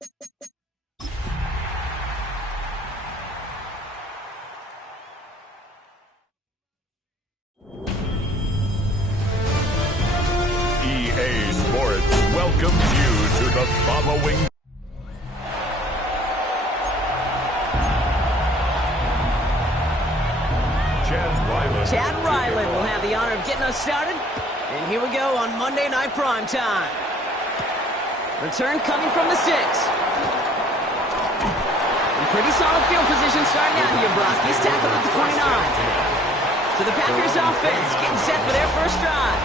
EA Sports welcomes you to the following. Chad Ryland will have the honor of getting us started. And here we go on Monday Night Primetime. Return coming from the 6. In pretty solid field position starting out here, Brock. He's tackled at the 29. So the Packers offense getting set for their first drive.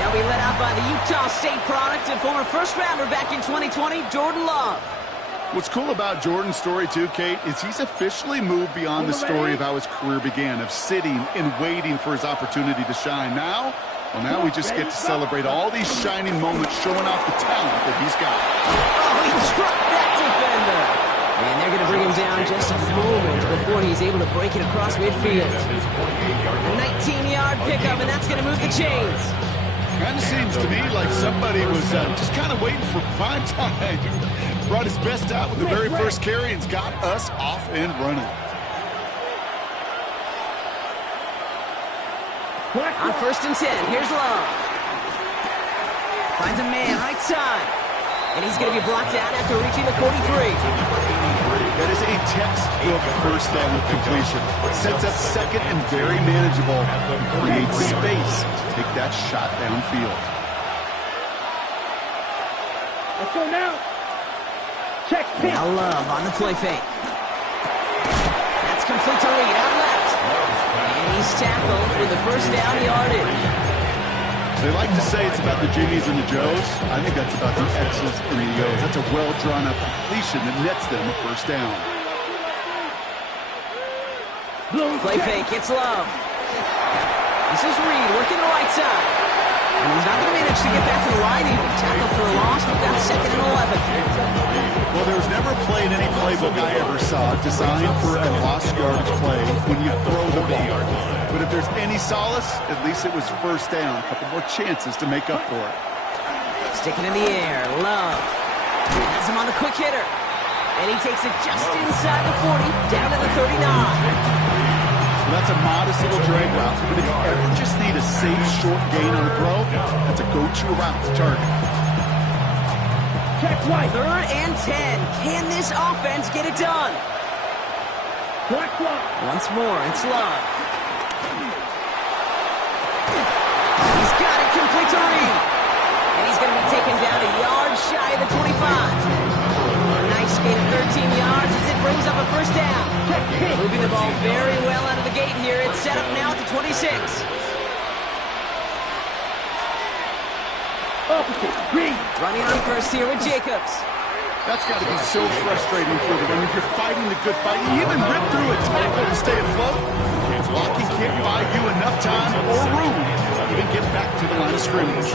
They'll be led out by the Utah State product and former first-rounder back in 2020, Jordan Love. What's cool about Jordan's story, too, Kate, is he's officially moved beyond the story of how his career began, of sitting and waiting for his opportunity to shine. Now we just get to celebrate all these shining moments, showing off the talent that he's got. Oh, he struck that defender. And they're going to bring him down just a moment before he's able to break it across midfield. A 19-yard pickup, and that's going to move the chains. Kind of seems to me like somebody was just kind of waiting for prime time. Brought his best out with the very first carry and's got us off and running. On 1st and 10, here's Love. Finds a man right side. And he's going to be blocked out after reaching the 43. That is a textbook first down completion. Sets up second and very manageable. And creates space to take that shot downfield. Let's go now. Check. Now Love on the play fake. That's complete to Reed out left. And he's tackled with the first down yardage. They like to say it's about the Jimmies and the Joes. I think that's about the X's and the O's. That's a well-drawn-up completion that nets them a first down. Play fake, it's Love. This is Reed working the right side. And he's not going to manage to get back to the line even. Tackled for a loss, but that's 2nd and 11. Well, there was never a play in any playbook I ever saw designed for a lost yardage play when you throw the ball. But if there's any solace, at least it was first down. A couple more chances to make up for it. Sticking in the air, Love. Has him on the quick hitter. And he takes it just inside the 40, down to the 39. Well, that's a modest little drag route. But if you ever just need a safe, short gain on a throw, that's a go-to route to target. Check right. 3rd and 10. Can this offense get it done? Once more, it's Love. He's got it complete to Reed. And he's going to be taken down a yard shy of the 25. A nice gain of 13 yards as it brings up a first down. Moving the ball very well out of the gate here. It's set up now at the 26. Running on first here with Jacobs. That's got to be so frustrating for them. I mean, you're fighting the good fight. You even rip through a tackle to stay afloat. Blocking can't buy you enough time or room to even get back to the line of scrimmage.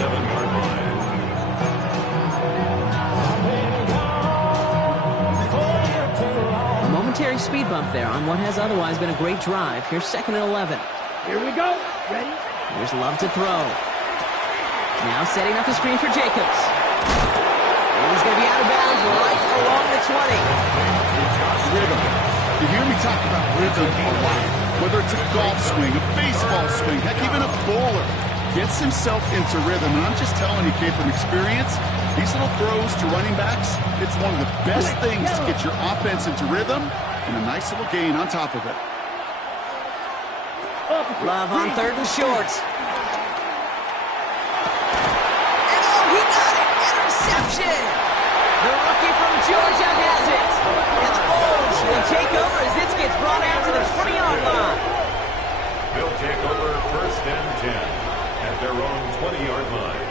A momentary speed bump there on what has otherwise been a great drive. Here's 2nd and 11. Here we go. Ready? Here's Love to throw. Now setting up the screen for Jacobs. And he's going to be out of bounds right along the 20. Rhythm. You hear me talk about rhythm a lot. Whether it's a golf swing, a baseball swing, heck, even a bowler gets himself into rhythm. And I'm just telling you, kid, from experience, these little throws to running backs, it's one of the best things to get your offense into rhythm and a nice little gain on top of it. Love on 3rd and short. And oh, he got it! Interception! The rookie from Georgia has it. And the Bulls will take over as this gets brought out to the 20-yard line. They'll take over 1st and 10 at their own 20-yard line.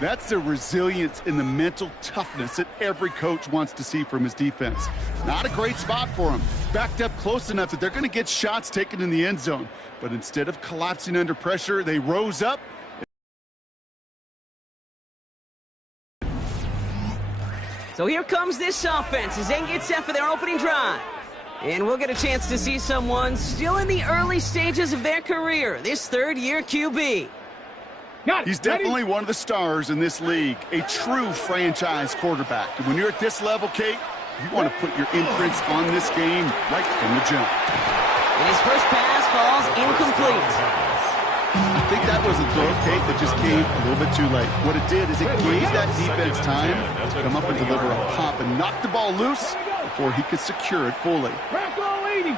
That's the resilience and the mental toughness that every coach wants to see from his defense. Not a great spot for him. Backed up close enough that they're going to get shots taken in the end zone. But instead of collapsing under pressure, they rose up. So here comes this offense as they get set for their opening drive. And we'll get a chance to see someone still in the early stages of their career, this 3rd-year QB. Got it. He's definitely one of the stars in this league, a true franchise quarterback. And when you're at this level, Kate, you want to put your imprints on this game right from the jump. And his first pass falls incomplete. I think that was a throw, Kate, that just came a little bit too late. What it did is it gave that defense time to come up and deliver a pop and knock the ball loose before he could secure it fully. Bronco 80.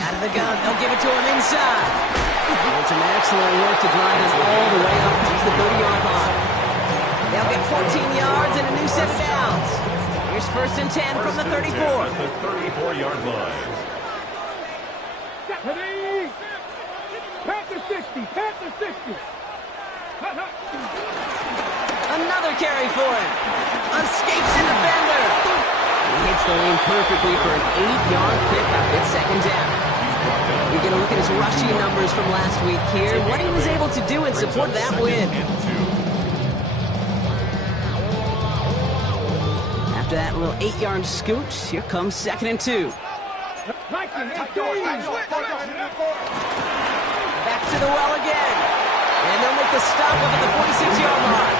Out of the gun, they'll give it to him inside. And some excellent work to drive him all the way up past the 30-yard line. They'll get 14 yards and a new set of downs. Here's 1st and 10 from the 34. At the 34-yard line. Panther 60. Panther 60. Another carry for him. Escapes the defender. He hits the lane perfectly for an 8-yard pickup. It's 2nd down. We're going to look at his rushing numbers from last week here. What he was able to do in support of that win. After that little 8-yard scoot, here comes 2nd and 2. Back to the well again. And they'll make the stop up at the 46-yard line.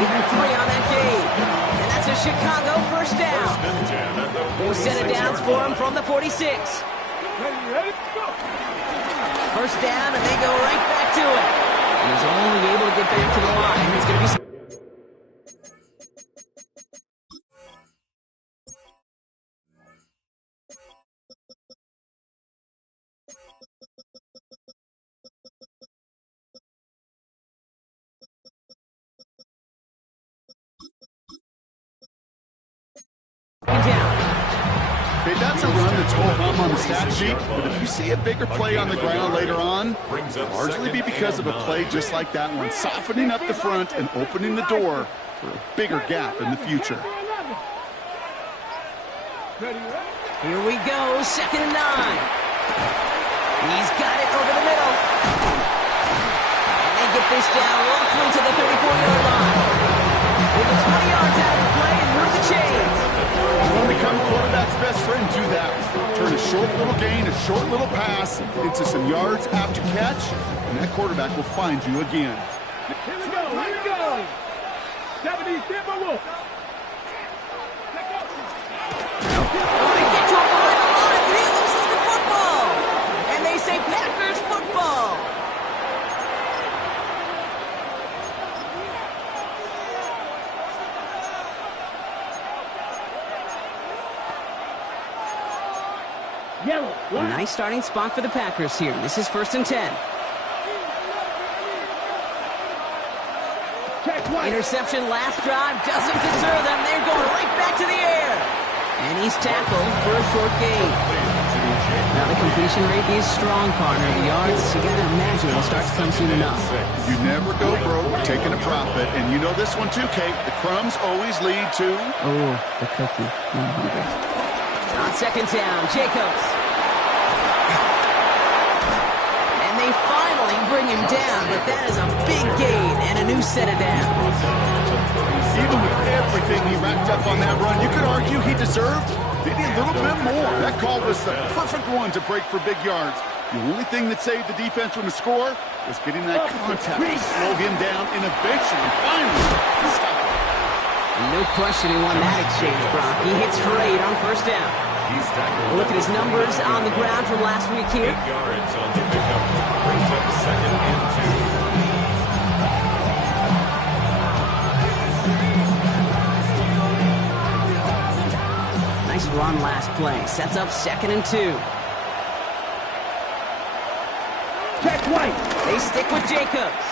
Give him 3 on that game. And that's a Chicago 1st down. New set of downs for him from the 46. 1st down, and they go right back to it. And he's only able to get back to the line. It's going to be... Okay, that's a run that's ho-hum on the stat sheet, but if you see a bigger play on the ground later on, it'll largely be because of a play just like that one, softening up the front and opening the door for a bigger gap in the future. Here we go, 2nd and 9. He's got it over the middle. And they get this down roughly to the 34-yard line. With the 20 yards out of the play and move the chains. You want to become quarterback's best friend, do that. Turn a short little gain, a short little pass into some yards after catch, and that quarterback will find you again. Here we go. 70 Timberwolves. They get to him behind the line, and he loses the football. And they say Packers football. Yellow. A nice starting spot for the Packers here. This is 1st and 10. Interception last drive doesn't deter them. They're going right back to the air. And he's tackled for a short gain. Now the completion rate is strong, partner. The yards, you got to imagine, will start to come soon enough. You never go broke taking a profit, and you know this one too, Kate. The crumbs always lead to... Oh, the cookie. I'm hungry. On 2nd down, Jacobs. And they finally bring him down, but that is a big gain and a new set of downs. Even with everything he racked up on that run, you could argue he deserved maybe a little bit more. That call was the perfect one to break for big yards. The only thing that saved the defense from a score was getting that contact to slow him down and eventually, finally, stop him. No question he won that exchange, Brock. He hits for 8 on 1st down. Look at his numbers on the ground from last week here. 8 yards on the pickup. Brings up 2nd and 2. Nice run last play. Sets up 2nd and 2. Check White. They stick with Jacobs.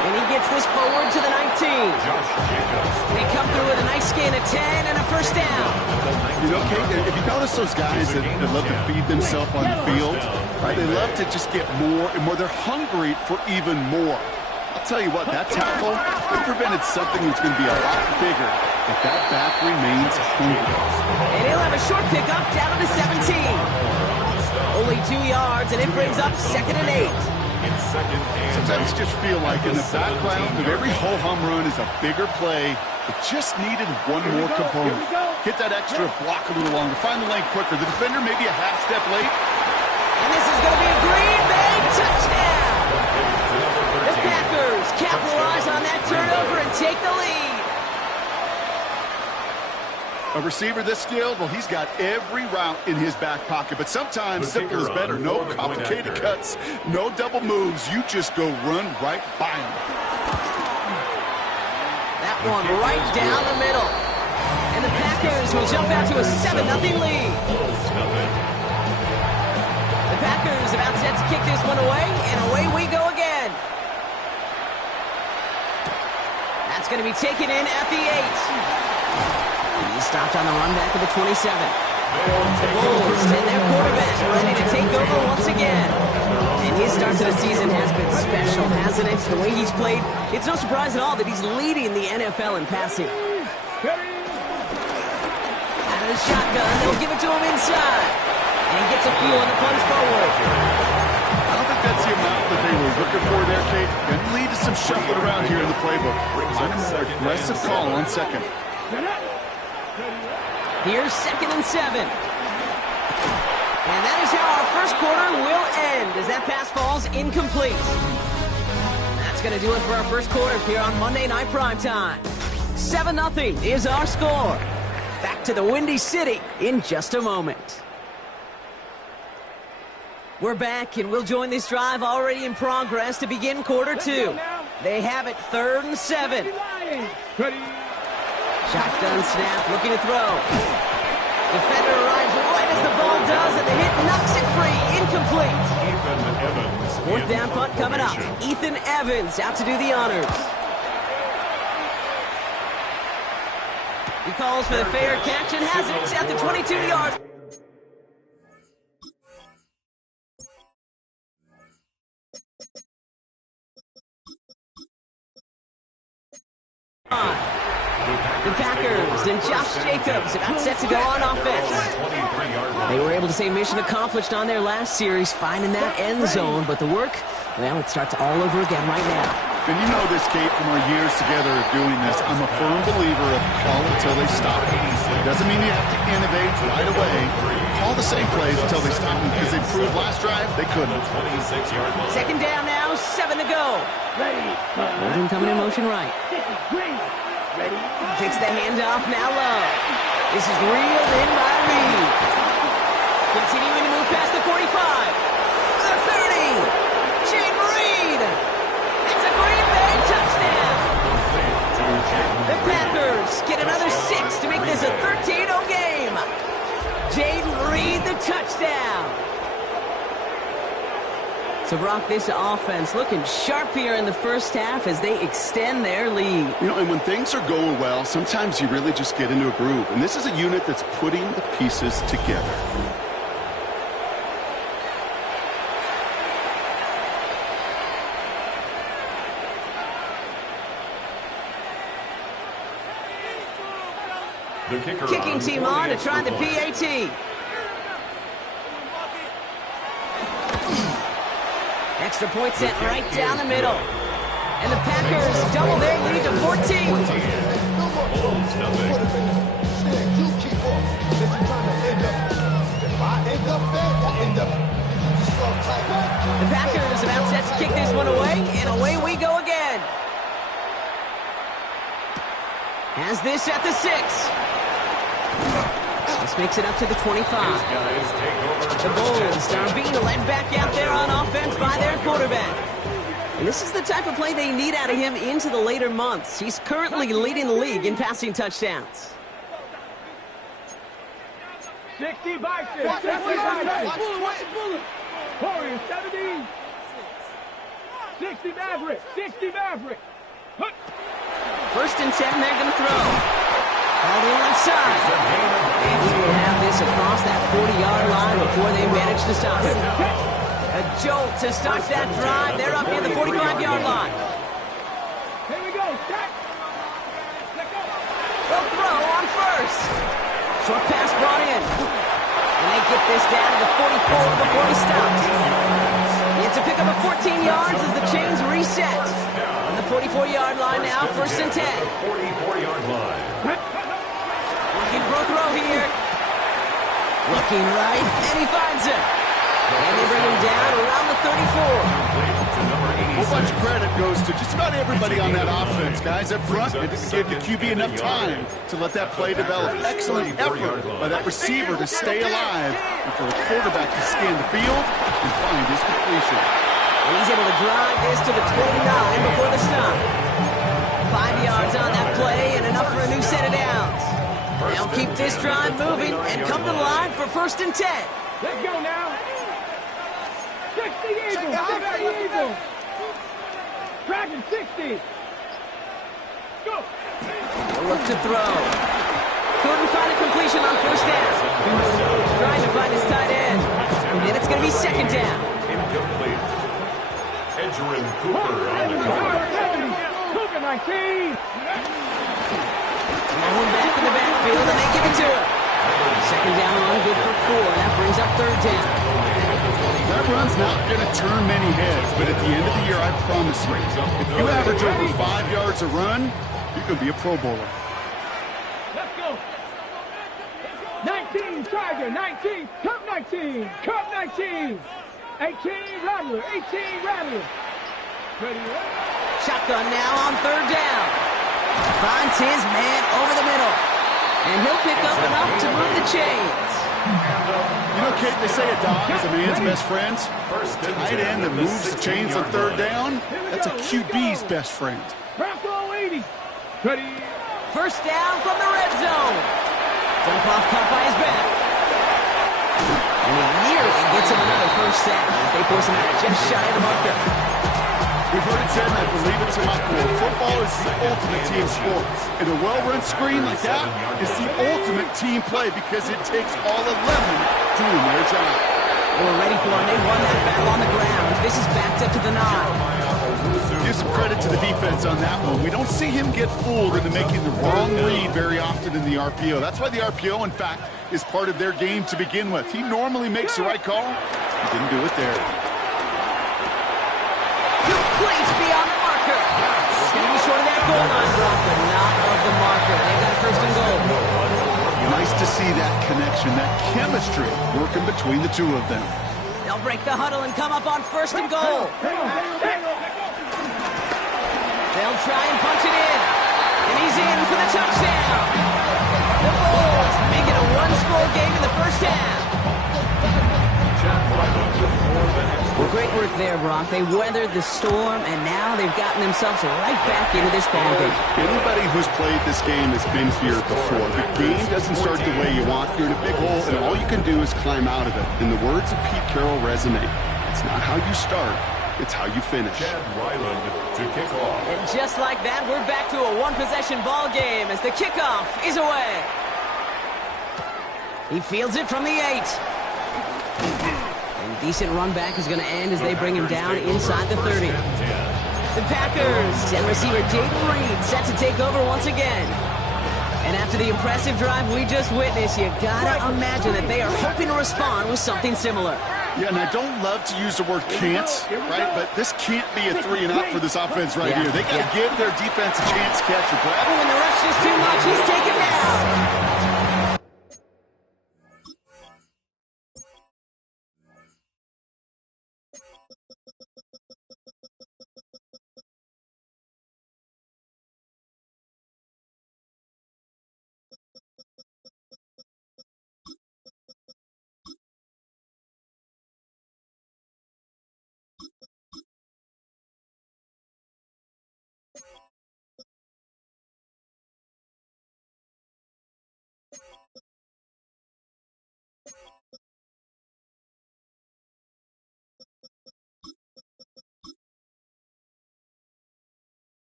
And he gets this forward to the 19. Josh Jacobs. They come through with a nice gain of 10 and a 1st down. You know, Kate, if you notice those guys that love to feed themselves on the field, right? They love to just get more and more. They're hungry for even more. I'll tell you what, that tackle, it prevented something that's going to be a lot bigger if that back remains hungry. And he'll have a short pickup down to the 17. Only 2 yards, and it brings up 2nd and 8. Sometimes you just feel like in the background of every ho-hum run is a bigger play It just needed one more component. Get that extra block a little longer. Find the lane quicker. The defender maybe a half step late. And this is going to be a Green Bay touchdown. The Packers capitalize on that turnover and take the lead. A receiver this skilled, well, he's got every route in his back pocket. But sometimes simple is better. No complicated cuts, no double moves. You just go run right by him. That one right down the middle. And the Packers will jump out to a 7-0 lead. The Packers about set to kick this one away, and away we go again. That's going to be taken in at the 8. He's stopped on the run back of the 27. The Bulls and their quarterback ready to take over once again. And his start to the season has been special, hasn't it? The way he's played, it's no surprise at all that he's leading the NFL in passing. Out of the shotgun, they'll give it to him inside. And he gets a few on the punch forward. I don't think that's the amount that they were looking for there, Kate. And lead to some shuffling around here in the playbook. I'm an aggressive call on second. Here's 2nd and 7. And that is how our first quarter will end as that pass falls incomplete. That's going to do it for our first quarter here on Monday Night Primetime. 7-0 is our score. Back to the Windy City in just a moment. We're back, and we'll join this drive already in progress to begin quarter 2. They have it 3rd and 7. Shotgun snap, looking to throw. Defender arrives right as the ball does, and the hit knocks it free. Incomplete. Ethan Evans. 4th down punt coming up. Ethan Evans out to do the honors. He calls for the fair catch and has it at the 22-yard. The Packers and Josh Jacobs about set to go on offense. They were able to say mission accomplished on their last series, finding that end zone, but the work, well, it starts all over again right now. And you know this, Kate, from our years together of doing this. I'm a firm believer of call until they stop. Doesn't mean you have to innovate right away. Call the same plays until they stop them, because they proved last drive they couldn't. 2nd down now, 7 to go. Golden coming in motion right. Takes the handoff now low. This is reeled in by Reed. Continuing to move past the 45. The 30. Jayden Reed. It's a Green Bay touchdown. The Packers get another 6 to make this a 13-0 game. Jayden Reed, the touchdown. So, Brock, this offense looking sharp here in the first half as they extend their lead. You know, and when things are going well, sometimes you really just get into a groove. And this is a unit that's putting the pieces together. The kicker Kicking team on to try the PAT. Extra point set right down the middle. And the Packers double their lead to 14. The Packers about set to kick this one away, and away we go again. Has this at the 6. This makes it up to the 25. The Bulls are being led back out there on offense by their quarterback. And this is the type of play they need out of him into the later months. He's currently leading the league in passing touchdowns. 60 Bison. 60 Bison. Warriors 70. 60 Maverick. 60 Maverick. 1st and 10, they're going to throw. All the left side. And he will have this across that 40-yard line before they manage to stop him. A jolt to start that drive. They're up near the 45-yard line. Here we go. They'll throw on 1st. Short pass brought in. And they get this down to the 44 before he stops. It's a pickup of 14 yards as the chains reset. On the 45 44-yard line now, first and 10. 44-yard line. Looking for a throw here. Looking right, and he finds it. And they bring him down around the 34. A whole bunch of credit goes to just about everybody on that offense, guys. Up front, they didn't give the QB enough time to let that play develop. Excellent effort by that receiver to stay alive and for the quarterback to scan the field and find his completion. And he's able to drive this to the 29 before the stop. 5 yards on that play and enough for a new set of downs. They'll keep this drive moving and come to the line for first and 10. Let's go now. 60 Eagles. 60 Eagles. Dragon 60. Go. Look to throw. Couldn't find a completion on first down. Trying to find his tight end. And it's going to be second down. Incomplete. Edgerrin Cooper on the cover. Cooper 19. Going back in the backfield, and they give it to him. Second down run, good for 4. That brings up third down. That run's not going to turn many heads, but at the end of the year, I promise you, if you average over 5 yards a run, you could be a Pro Bowler. Let's go. 19, Tiger, 19, Cup 19, Cup 19. 18, Rattler, 18, Rattler. Ready, Shotgun now on third down. Finds his man over the middle. And he'll pick up enough to move the chains. You know, Kate, they say a dog is a man's best friend. Tight end that moves the chains on third down, that's a QB's best friend. Bronco 80. Ready. First down from the red zone. Dump off caught by his back. And he nearly gets him another first down as they force him out just shy of the marker. We've heard it said, and I believe it to my core, football is the ultimate team sport. And a well-run screen like that is the ultimate team play because it takes all 11 doing their job. They were ready for him. They won that battle on the ground. This is backed up to the 9. Give some credit to the defense on that one. We don't see him get fooled into making the wrong read very often in the RPO. That's why the RPO, in fact, is part of their game to begin with. He normally makes the right call. He didn't do it there. Complete beyond the marker. He's going to be short of that goal line, Brock, but not of the marker. They've got first and goal. Nice to see that connection, that chemistry working between the two of them. They'll break the huddle and come up on first and goal. They'll try and punch it in. And he's in for the touchdown. The Bulls make it a one-score game in the first half. Well, great work there, Brock. They weathered the storm, and now they've gotten themselves right back into this ballgame. Anybody who's played this game has been here before. The game doesn't start the way you want. You're in a big hole, and all you can do is climb out of it. And the words of Pete Carroll resonate. It's not how you start, it's how you finish. Chad Ryland to kick off. And just like that, we're back to a one-possession ball game as the kickoff is away. He fields it from the 8. And decent run back is going to end as they bring him down inside the 30. The Packers and receiver Jayden Reed set to take over once again. And after the impressive drive we just witnessed, you gotta imagine that they are hoping to respond with something similar. Yeah, and I don't love to use the word can't, right? But this can't be a 3 and out for this offense right here. They got to give their defense a chance to catch your breath. When the rush is too much, he's taken down.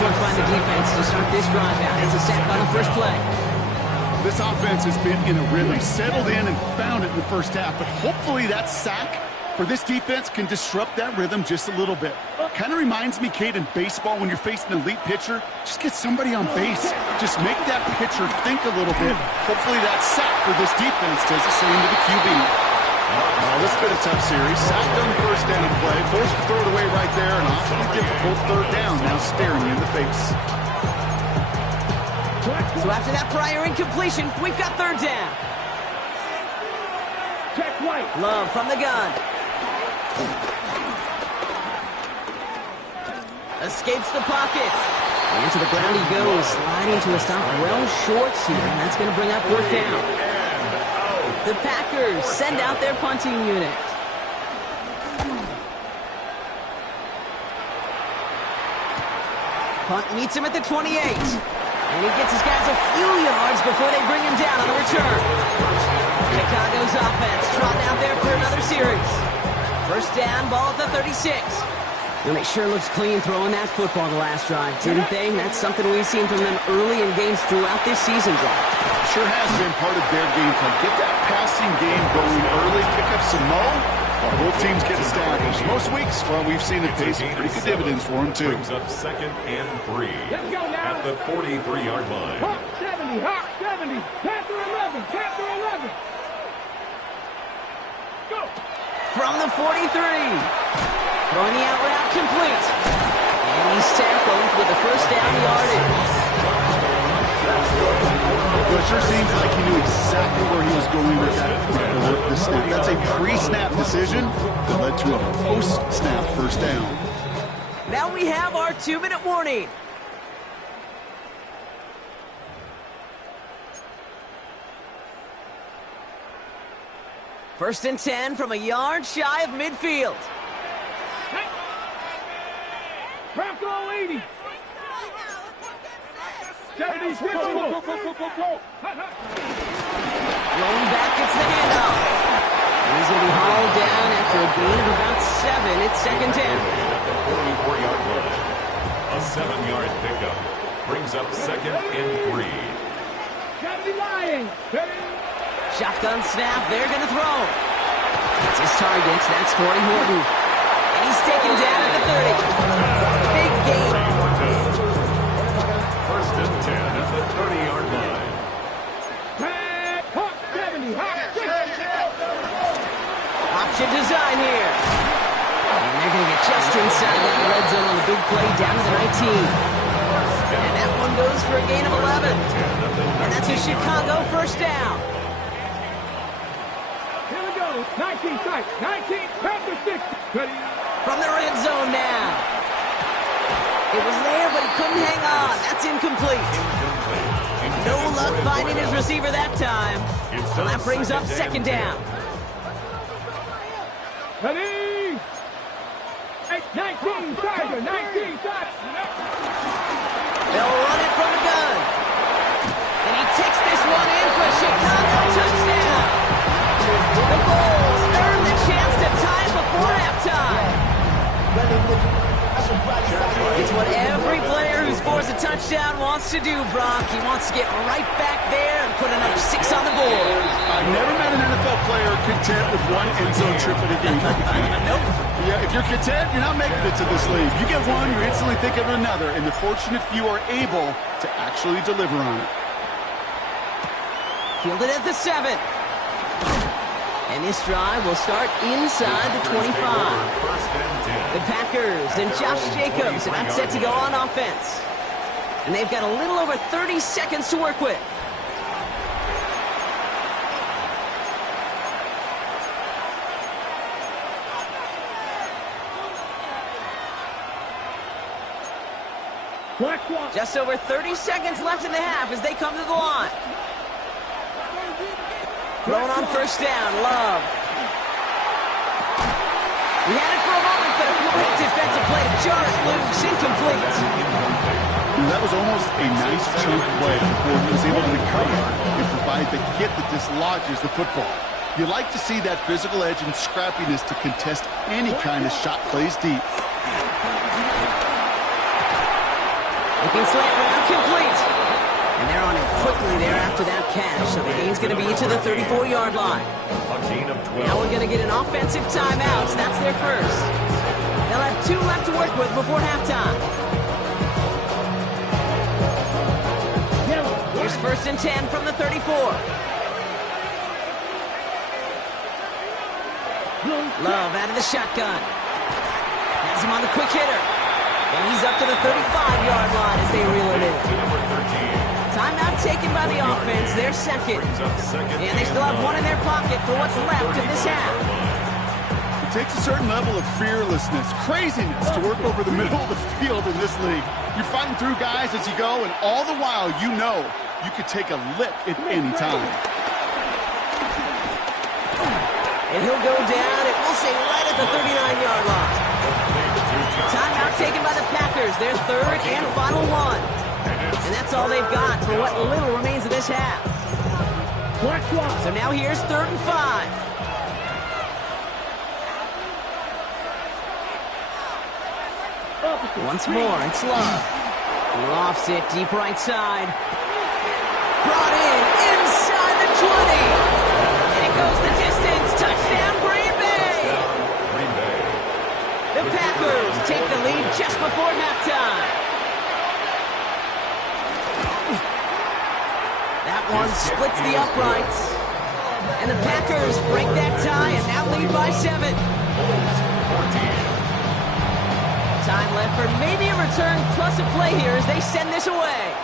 work by the defense to start this drive out. It's a sack on the first play. This offense has been in a rhythm, settled in and found it in the first half, but hopefully that sack for this defense can disrupt that rhythm just a little bit. Kind of reminds me, Kate, in baseball when you're facing an elite pitcher, just get somebody on base. Just make that pitcher think a little bit. Hopefully that sack for this defense does the same to the QB. This has been a tough series. Sacked on the first down play, forced to throw it away right there, an awfully difficult third down now staring you in the face. So after that prior incompletion, we've got third down. Check right. Love from the gun. Escapes the pocket. And to the ground he goes, sliding to a stop well short here. And that's going to bring up fourth down. The Packers send out their punting unit. Punt meets him at the 28. And he gets his guys a few yards before they bring him down on the return. Chicago's offense trotting out there for another series. First down, ball at the 36. And they sure looks clean throwing that football the last drive, didn't they? That's something we've seen from them early in games throughout this season, Brock. Sure has been part of their game plan. Get that passing game going early, pick up some mo, while both teams get established. Most weeks, well, we've seen it pay some pretty good dividends for them, too. Brings up 2nd and 3 at the 43-yard line. Hawk 70, Hawk 70, Panther 11, Panther 11. Go! From the 43. Throwing the out route complete. And he's tackled with the first down yardage. Well, it sure seems like he knew exactly where he was going with that before the snap. That's a pre-snap decision that led to a post-snap first down. Now we have our 2-minute warning. First and 10 from a yard shy of midfield. Bronco 80. 70, go. Rolling back, gets the handoff. He's going to be hauled down after a gain of about 7. It's second down. At the 44-yard line. A 7-yard pickup brings up 2nd and 3. Gotta be lying. Shotgun snap, they're going to throw. That's his target, that's Torrey Horton. And he's taken down at the 30. Big gain. First and 10 at the 30-yard line. Hawk 70, Hawk 60. Option design here. And they're going to get just inside that red zone on the big play down to the 19. And that one goes for a gain of 11. And that's a Chicago first down. 19 strike, 19, Panther 6. Ready? From the red zone now. It was there, but he couldn't hang on. That's incomplete. No luck finding his receiver that time. So that brings up second down. Ready? 19, Tiger, 19, Tiger. They'll run it from the gun. And he takes this one in for a Chicago touchdown. The Bulls earn the chance to tie it before halftime. It's what every player who scores a touchdown wants to do, Brock. He wants to get right back there and put another 6 on the board. I've never met an NFL player content with one end zone trip at a game. Nope. Yeah, if you're content, you're not making it to this league. You get one, you instantly think of another, and the fortunate few are able to actually deliver on it. Fielded at the 7. And this drive will start inside the 25. The Packers and Josh Jacobs about set to go on offense. And they've got a little over 30 seconds to work with. Just over 30 seconds left in the half as they come to the line. Thrown on first down, Love. He had it for a moment, but a great defensive play to jar it loose, incomplete. That was almost a nice chunk play before he was able to recover and provide the hit that dislodges the football. You like to see that physical edge and scrappiness to contest any kind of shot plays deep. Looking slant route complete. And they're on him quickly there after that catch. So the gain's going to be to the 34-yard line. A gain of 12. Now we're going to get an offensive timeout. So that's their first. They'll have 2 left to work with before halftime. Here's 1st and 10 from the 34. Love out of the shotgun. Has him on the quick hitter. And he's up to the 35-yard line as they reel it in. Timeout taken by the offense. Their second. And they still have 1 in their pocket for what's left of this half. It takes a certain level of fearlessness, craziness to work over the middle of the field in this league. You're fighting through guys as you go, and all the while you know you could take a lick at any time. And he'll go down, and we'll say right at the 39-yard line. Timeout taken by the Packers, their 3rd and final one. And that's all they've got for what little remains of this half. So now here's 3rd and 5. Once more, it's Love. Lofts it deep right side. Brought in inside the 20. And it goes the distance. Touchdown, Green Bay. The Packers take the lead just before halftime. That one splits the uprights. And the Packers break that tie and now lead by 7. Time left for maybe a return plus a play here as they send this away.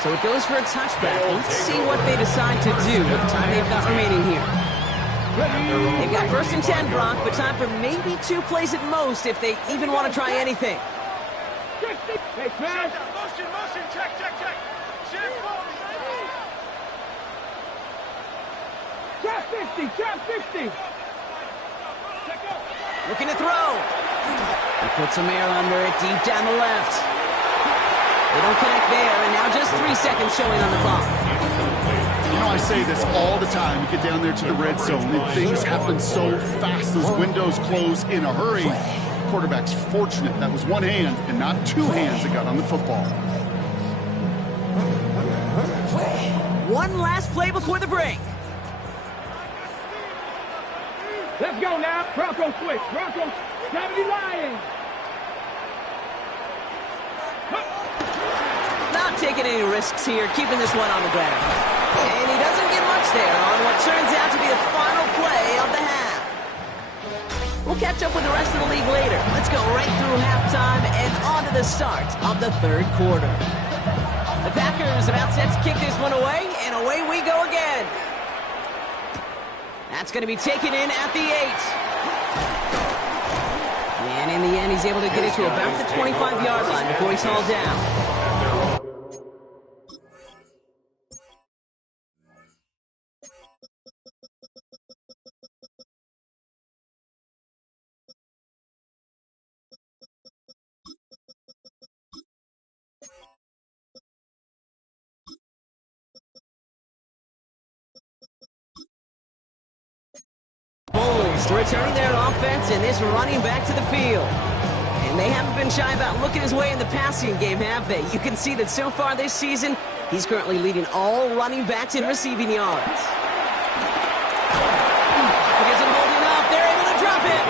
So it goes for a touchback. Let's see what they decide to do with the time they've got remaining here. They've got 1st and 10, Brock, but time for maybe 2 plays at most if they even want to try anything. Motion, check. Trap 50. Looking to throw. He puts some air under it deep down the left. They don't connect there, and now just 3 seconds showing on the clock. You know, I say this all the time. You get down there to the red zone, and things happen so fast. Those windows close in a hurry. Quarterback's fortunate that was 1 hand and not 2 hands that got on the football. One last play before the break. Let's go now. Broncos switch. Broncos. Gravity Lions. Not taking any risks here, keeping this one on the ground. And he doesn't get much there on what turns out to be the final play of the half. We'll catch up with the rest of the league later. Let's go right through halftime and on to the start of the 3rd quarter. The Packers about set to kick this one away, and away we go again. That's going to be taken in at the 8. And in the end, he's able to get it to about the 25-yard line before he's hauled down. Bulls returning their offense and this running back to the field. And they haven't been shy about looking his way in the passing game, have they? You can see that so far this season, he's currently leading all running backs in receiving yards. It isn't holding up. They're able to drop it.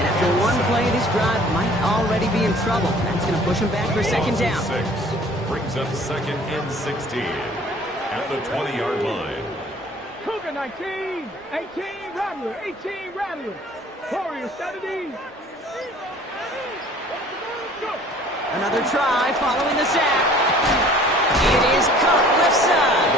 And after 1 play, this drive might already be in trouble. That's going to push him back for 2nd down. 6 brings up 2nd and 16 at the 20-yard line. Cougar 19. 18 Rattler. Warriors 17. Another try following the sack. It is caught left side.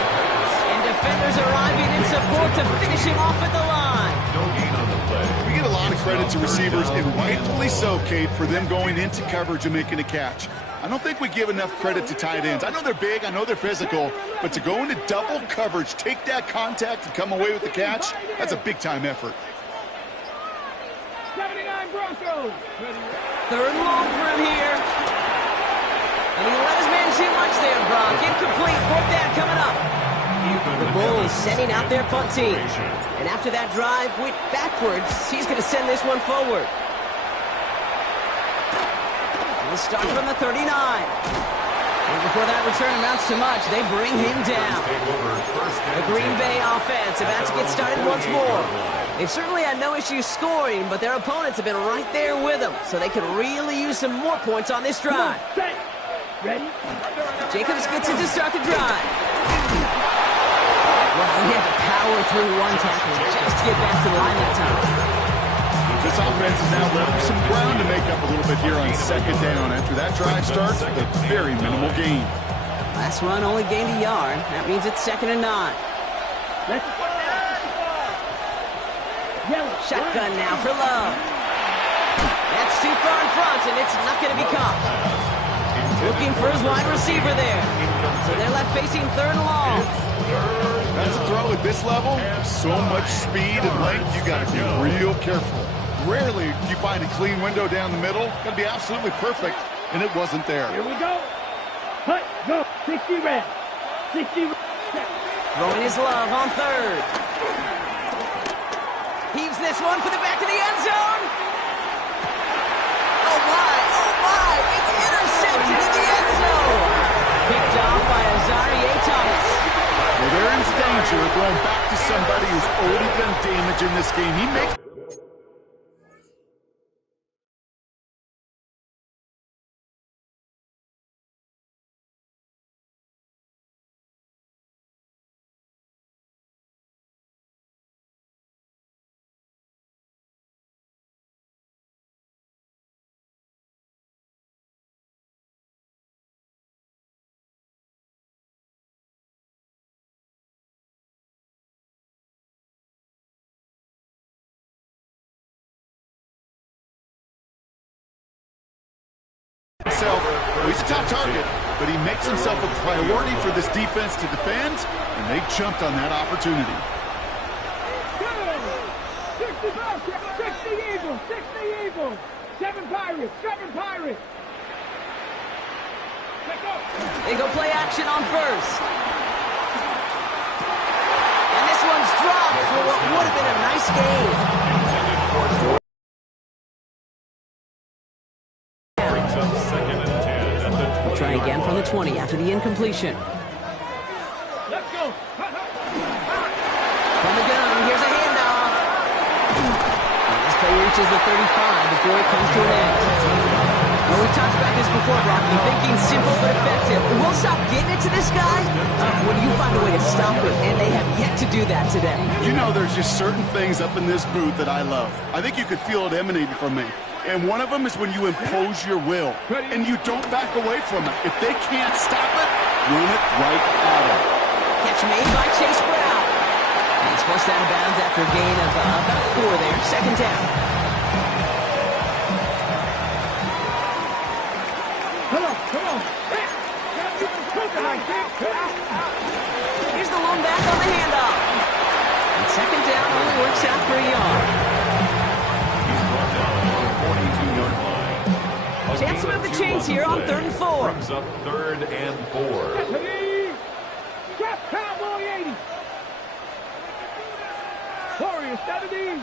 And defenders arriving in support to finish him off at the line. No gain on the play. We get a lot of credit to receivers, and rightfully so, Kate, for them going into coverage and making a catch. I don't think we give enough credit to tight ends. I know they're big, I know they're physical, but to go into double coverage, take that contact, and come away with the catch, that's a big-time effort. 79 Broncos. 3rd and long for him here. And he let his man too much there, Brock. Incomplete. 4th down coming up. The Bulls sending out their punt team. And after that drive went backwards, he's going to send this one forward. He'll start from the 39. And before that return amounts to much, they bring him down. The Green Bay offense about to get started once more. They've certainly had no issues scoring, but their opponents have been right there with them, so they could really use some more points on this drive. Ready? Jacobs gets it to start the drive. Well, he had to power through one tackle just to get back to the line that time. This offense is now left with some ground to make up a little bit here on second down. After that drive starts, a very minimal gain. Last run only gained a yard. That means it's 2nd and 9. Shotgun now for Love. That's too far in front, and it's not going to be caught. Looking for his wide receiver there. So they're left facing 3rd and long. That's a throw at this level. So much speed and length, you got to be real careful. Rarely do you find a clean window down the middle. Got to be absolutely perfect, and it wasn't there. Here we go. Hut, go. 60 reps. 60 reps. Throwing his Love on 3rd. Heaves this one for the back of the end zone. Oh my, it's intercepted in the end zone. Picked off by Azareye'h Thomas. Well, they're in danger of going back to somebody who's already done damage in this game. He makes himself, well, he's a top target, but he makes himself a priority for this defense to defend, and they jumped on that opportunity. 60 Eagles, 60 Eagles. 7 Pirates, 7 Pirates. Let's go. They go play action on 1st. And this one's dropped for what would have been a nice game. Try again from the 20 after the incompletion. Let's go. From the gun, here's a handoff. And this play reaches the 35 before it comes to an end. Well, we've talked about this before, Brock. The thinking simple but effective. We'll stop getting it to this guy when you find a way to stop it, and they have yet to do that today. You know, there's just certain things up in this booth that I love. I think you could feel it emanating from me. And one of them is when you impose your will, and you don't back away from it. If they can't stop it, run it right at them. Catch made by Chase Brown. And he's forced out of bounds after a gain of about 4 there. 2nd down. Come on. Here's the lone back on the handoff. And 2nd down only works out for a yard. Chance to move the chains here on 3rd and 4. Brings up 3rd and 4. Drop Cowboy 80. Warrior 70.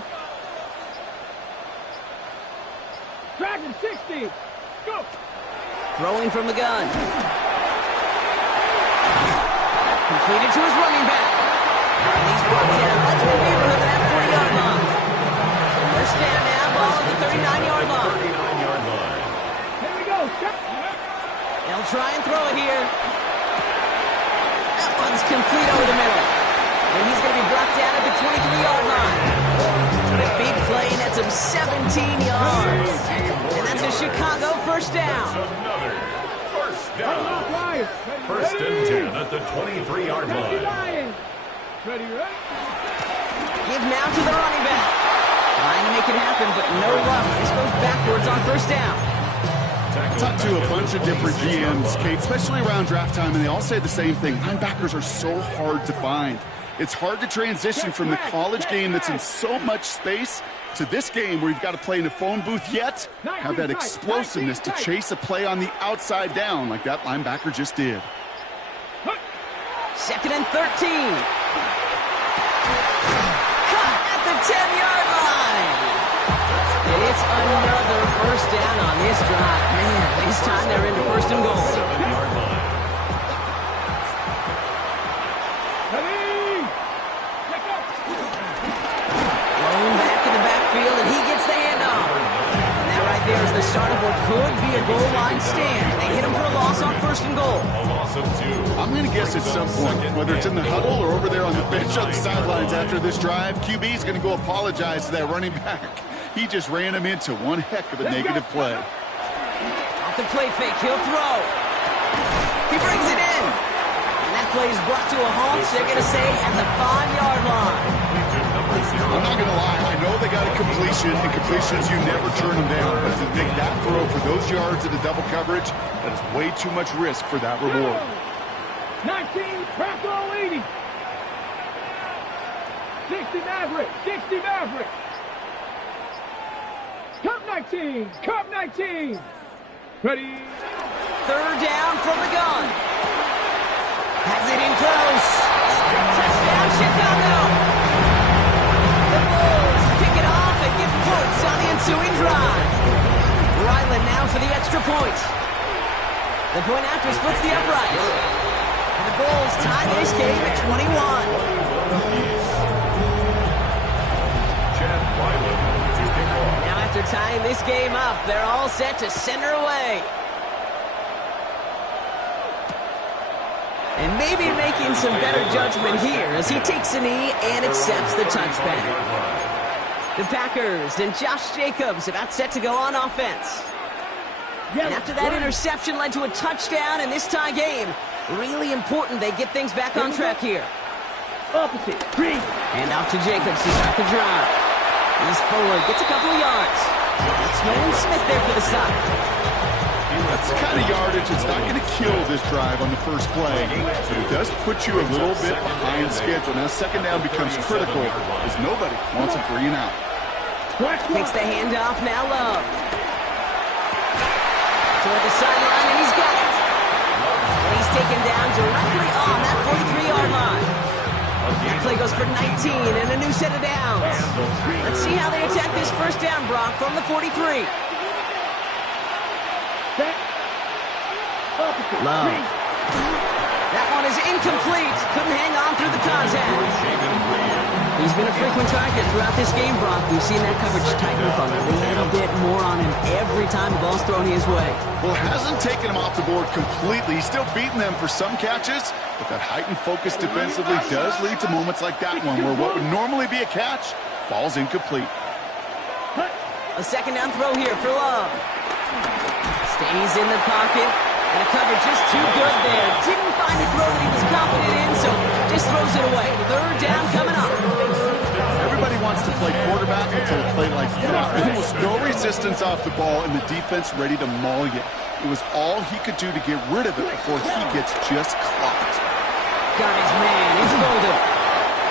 Dragon 60. Go. Throwing from the gun. Completed to his running back. And he's brought down right in the neighborhood of that 40-yard line. 1st down now, ball at the 39-yard line. 39-yard line. Here we go. They'll try and throw it here. That one's complete over the middle. And he's going to be brought down at the 23-yard line. A big play, and that's him 17 yards. And that's a Chicago 1st down. Another 1st down. 1st and 10 at the 23-yard line. Ready. Give now to the running back. Trying to make it happen, but no luck. This goes backwards on 1st down. I talked to a bunch of different GMs, Kate, especially around draft time, and they all say the same thing. Linebackers are so hard to find. It's hard to transition from the college game that's in so much space to this game where you've got to play in a phone booth yet have that explosiveness to chase a play on the outside down like that linebacker just did. 2nd and 13. Cut at the 10-yard line. It gets another first down on this drive. Man, this time they're into first and goal. 7-yard line. Ready? Check up. Thrown back in the backfield, and he gets the handoff. And that right there is the start of what could be a goal line stand. They hit him for a loss on first and goal. A loss of 2. I'm going to guess at some point, whether it's in the huddle or over there on the bench on the sidelines after this drive, QB is going to go apologize to that running back. He just ran him into one heck of a negative play. Off the play fake, he'll throw. He brings it in. And that play is brought to a halt, they're going to say, at the 5-yard line. I'm not going to lie, I know they got a completion, and completions, you never turn them down. But to make that throw for those yards in the double coverage, that is way too much risk for that reward. 19, Crackle 80. 60 Maverick, 60 Maverick. Cup 19, Cup 19. Ready? Third down from the gun. Has it in close. Touchdown, Chicago. The Bulls pick it off and get points on the ensuing drive. Ryland now for the extra point. The point after splits the upright. And the Bulls tie this game at 21. Now after tying this game up, they're all set to center away. And maybe making some better judgment here as he takes a knee and accepts the touchback. The Packers and Josh Jacobs about set to go on offense. And after that interception led to a touchdown in this tie game, really important they get things back on track here. Opposite, 3. And out to Jacobs to start the drive. He's forward, gets a couple of yards. It's Nolan Smith there for the side. That's the kind of yardage that's not going to kill this drive on the first play, but it does put you a little bit behind schedule. Now second down becomes critical as nobody wants a 3 and out. Takes the handoff, now Love. Toward the sideline, and he's got it. And he's taken down directly on that 43-yard line. That play goes for 19 and a new set of downs. Let's see how they attack this first down, Brock, from the 43. Love. That one is incomplete. Couldn't hang on through the contact. He's been a frequent target throughout this game, Brock. We've seen that coverage tighten up a little bit more on him every time the ball's thrown his way. Well, it hasn't taken him off the board completely. He's still beating them for some catches, but that heightened focus defensively does lead to moments like that one where what would normally be a catch falls incomplete. A second down throw here for Love. Stays in the pocket, and the cover just too good there. Didn't find a throw that he was confident in, so just throws it away. Third down coming up. Everybody wants to play quarterback until a play like that. Almost no resistance off the ball, and the defense ready to maul you. It was all he could do to get rid of it before he gets just clocked. Got his man. He's golden.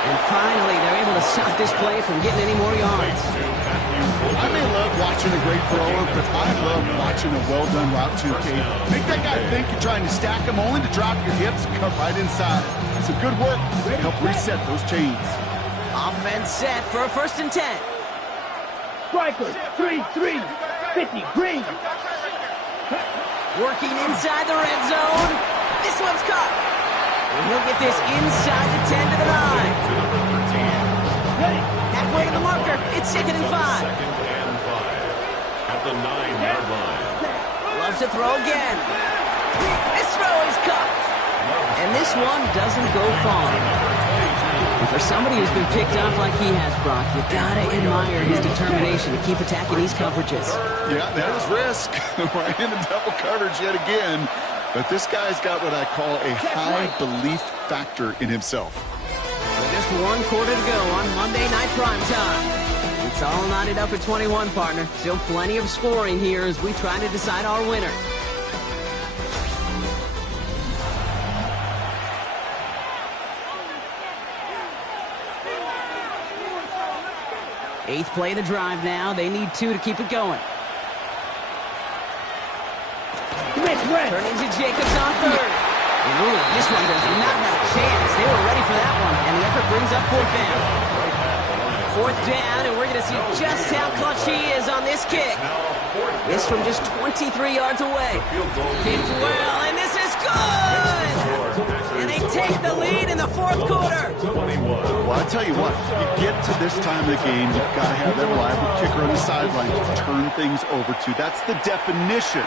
And finally, they're able to stop this play from getting any more yards. I may love watching a great thrower, but I love watching a well-done route to Cade. Make that guy think you're trying to stack him only to drop your hips and come right inside. Some good work to help reset those chains. Offense set for a 1st and 10. Striker, 3-3, 50, green. Working inside the red zone. This one's caught. And he'll get this inside the 10 to the 9. Halfway to the marker. It's 2nd and 5. 2nd and 5 at the 9-yard line. Loves to throw again. This throw is caught. And this one doesn't go far. And for somebody who's been picked off like he has, Brock, you gotta admire his determination to keep attacking these coverages. Yeah, that is risk. Right into double coverage yet again. But this guy's got what I call a high belief factor in himself. With just 1 quarter to go on Monday Night Primetime. It's all knotted up at 21, partner. Still plenty of scoring here as we try to decide our winner. Eighth play of the drive now. They need 2 to keep it going. Turning to Jacobs on 3rd. And ooh, this one does not have a chance. They were ready for that one, and the effort brings up 4th down. 4th down, and we're going to see just how clutch he is on this kick. This from just 23 yards away. Kicked well, and this is good! And they take the lead in the 4th quarter. Well, I tell you what, you get to this time of the game, you've got to have that reliable kicker on the sideline to turn things over to. That's the definition